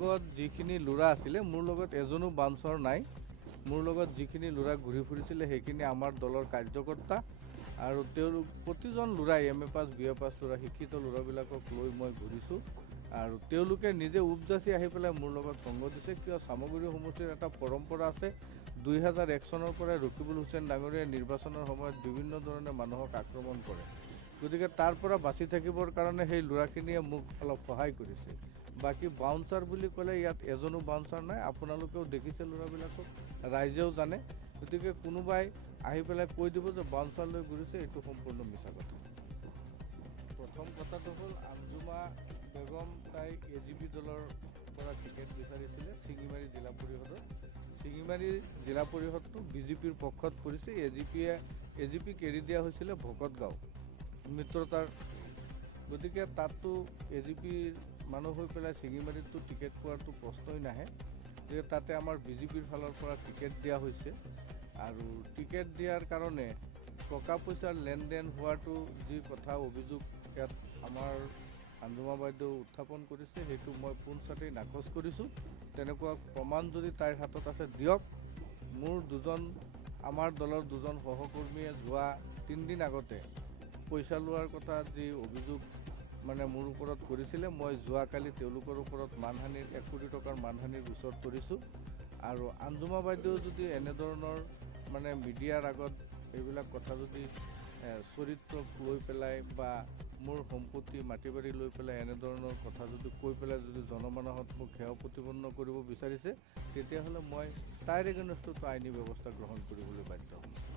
লগত যিখিনি ল'ৰা আছিলে মোৰ লগত এজনো বাউন্সাৰ নাই মোৰ লগত যিখিনি ল'ৰা ঘূৰি ফুৰিছিলে সেইখিনি আমাৰ দলৰ কাৰ্যকৰ্তা আৰু তেওঁলোক প্ৰতিজন ল'ৰাই MA পাছ BA পাছ ল'ৰা শিক্ষিত ল'ৰাবিলাকক লৈ মই ঘূৰিছোঁ আৰু তেওঁলোকে নিজে উপজাচি আহি পেলাই মোৰ লগত সংগ দিছে কিয় সামগুৰি সমষ্টিৰ এটা পৰম্পৰা আছে 2001 চনৰ পৰাই ৰকিবুল হুছেইন ডাঙৰীয়াই নিৰ্বাচনৰ সময়ত বিভিন্ন ধৰণে মানুহক আক্ৰমণ কৰে গতিকে তাৰ পৰা বাচি থাকিবৰ কাৰণে সেই ল'ৰাখিনিয়ে মোক অলপ সহায় কৰিছে বাকি বাউন্সাৰ বুলি ক'লে ইয়াত এজনো বাউন্সাৰ নাই আপোনালোকেও দেখিছে ল'ৰাবিলাকক ৰাইজেও জানে গতিকে কোনোবাই আহি পেলাই কৈ দিব যে বাউন্সাৰ লৈ ঘূৰিছে এইটো সম্পূৰ্ণ মিছা কথা প্ৰথম কথাটো হ'ল আঞ্জুমা বেগম তাই AGP দলৰ পৰা টিকেট বিচাৰিছিলে শিঙিমাৰী জিলা পৰিষদত শিঙিমাৰী জিলা পৰিষদটো BJPৰ পক্ষত পৰিছে AGPক এৰি দিয়া হৈছিলে ভকতগাঁও মিত্ৰতাৰ গতিকে তাততো AGPৰ মানুহ হৈ পেলাই শিঙিমাৰীতো টিকেট পোৱাটো প্ৰশ্নই নাহে যে তাতে আমাৰ BJPৰ ফালৰ পৰা টিকেট দিয়া হৈছে আৰু টিকেট দিয়াৰ কাৰণে টকা পইচাৰ লেনদেন হোৱাটো যি কথা অভিযোগ ইয়াত আমাৰ আঞ্জুমা বাইদেউ উত্থাপন কৰিছে সেইটো মই পোনচাতেই নাকচ কৰিছোঁ তেনেকুৱা প্ৰমাণ যদি তাইৰ হাতত আছে দিয়ক মোৰ আমাৰ দলৰ দুজন সহকৰ্মীয়ে যোৱা 3 দিন আগতে পইচা লোৱাৰ কথা যি অভিযোগ মানে মোৰ ওপৰত কৰিছিলে মই যোৱাকালি তেওঁলোকৰ ওপৰত মানহানিৰ 1 কোটি টকাৰ মানহানিৰ গোচৰ কৰিছোঁ আৰু আঞ্জুমা বাইদেউ যদি এনেধৰণৰ মানে মিডিয়াৰ আগত এইবিলাক কথা যদি চৰিত্ৰ লৈ পেলাই বা মোৰ সম্পত্তি মাটি বাৰী লৈ পেলাই এনেধৰণৰ কথা যদি কৈ পেলাই যদি জনমানসত মোক হেয় প্ৰতিপন্ন কৰিব বিচাৰিছে তেতিয়াহ'লে মই তাইৰ এগেইনষ্টত আইনী ব্যৱস্থা গ্ৰহণ কৰিবলৈ বাধ্য হ'ম